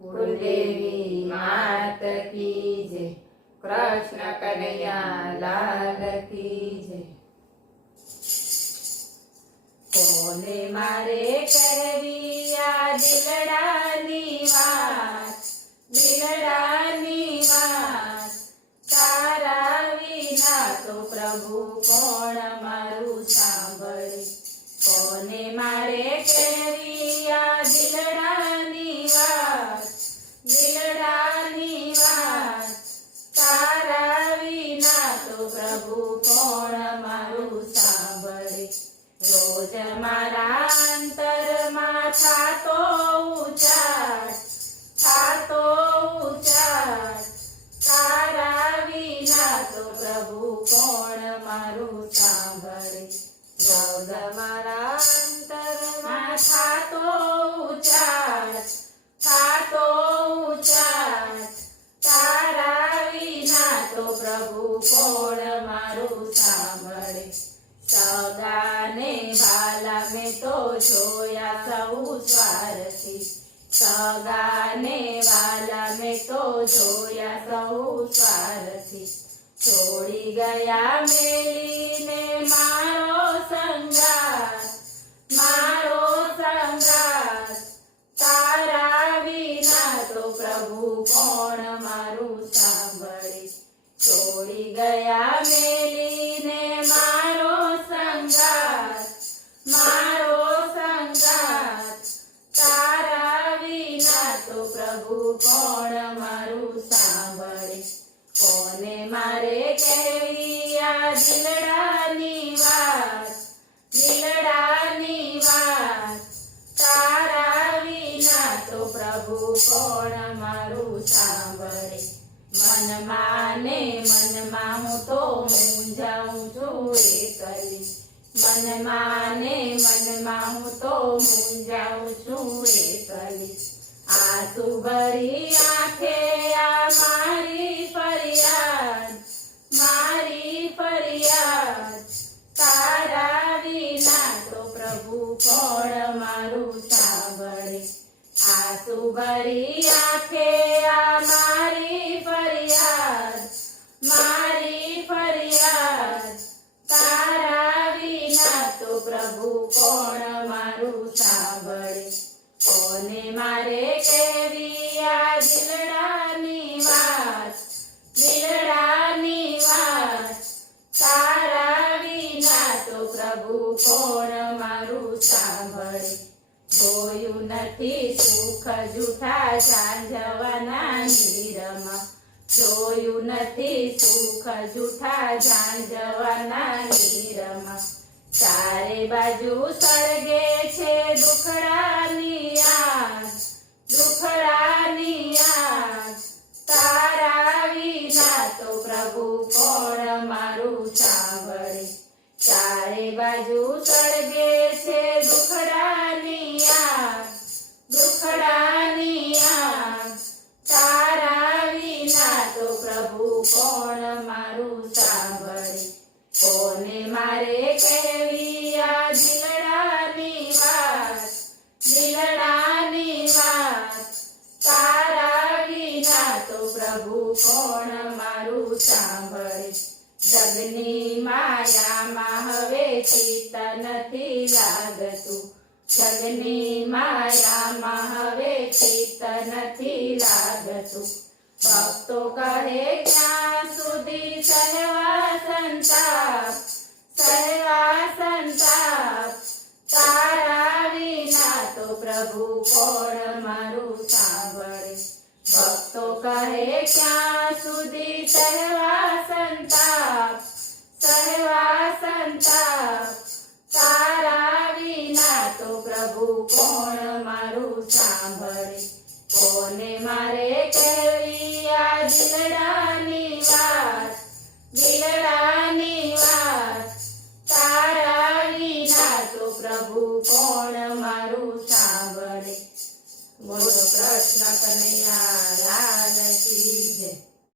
कुलदेवी मात की जय। कृष्ण कन्हैया लाल की जय। कोने मारे करवी आ दिलडानी वात, दिलडानी वात। तारा विना तो प्रभु कोण मारू सांभळे। कोने मारे करवी आ दिलडानी वात, दिलडानी वात। तारा विना तो प्रभु कोण मारू सांभळे। रोज मारा अंतरमा थातो उचाट, थातो उचाट। तारा विना तो प्रभु कोण मारू सांभळे। रोज मारा अंतरमा थातो उचाट, थातो उचाट। तारा विना तो प्रभु कोण मारू सांभळे। सगाने वाला में तो जोया सऊ स्वार्थी, सगाने वाला में तो जोया सऊ स्वार्थी। छोड़ी गया मेलीने मारो संगात, मारो संगात। तारा विना तो प्रभु कोण मारू सांभळे। छोड़ी गया मेलीने मारो संगात, मारो संगात। तारा विना तो प्रभु कोण मारू सांभळे। कोने मारे कहवी आ दिलडानी वात, दिलडानी वात। तारा विना तो प्रभु कोण मारू सांभळे। मन माने मन माहूं तो मूंझाऊं छू एकली। मन माने मन माहूं तो मूंझाऊं छू एकली। आंसू भरी आंखे आ मारी फरियाद, मारी फरियाद। तारा विना तो प्रभु कोण मारू सांभळे। आंसू भरी आंखे आ मारी फरियाद, मारी फरियाद। तारा विना तो प्रभु कोण मारू सांभळे। कोने मारे कहवी आ दिलडानी वात, दिलडानी वात। तारा विना तो प्रभु कोण मारू सांभळे। જોયું નથી સુખ જૂઠા ઝાંઝવાના નીરમાં, જોયું નથી સુખ જૂઠા ઝાંઝવાના નીરમાં। ચારે બાજુ સળગે છે દુખડાની આગ, દુખડાની આગ। તારા વિના તો પ્રભુ કોણ મારું सांभळे। ચારે બાજુ સળગે છે દુખડાની આગ, દુખડાની આગ। તારા વિના તો પ્રભુ કોણ મારું सांभळे। કોને મારે કહેવી આ દિલડાની વાત, દિલડાની વાત। તારા વિના તો પ્રભુ કોણ મારું सांभळे। જગની માયામાં હવે ચિત્ત નથી લાગતું, જગની માયામાં હવે ચિત્ત નથી લાગતું। ભક્તો કહે ક્યાં સુધી સહેવા સંતાપ, સહેવા સંતાપ। તારા વિના તો પ્રભુ કોણ મારું सांभळे। ભક્તો કહે ક્યાં સુધી સહેવા સંતાપ, સહેવા સંતાપ। તારા વિના તો પ્રભુ કોણ મારું सांभळे।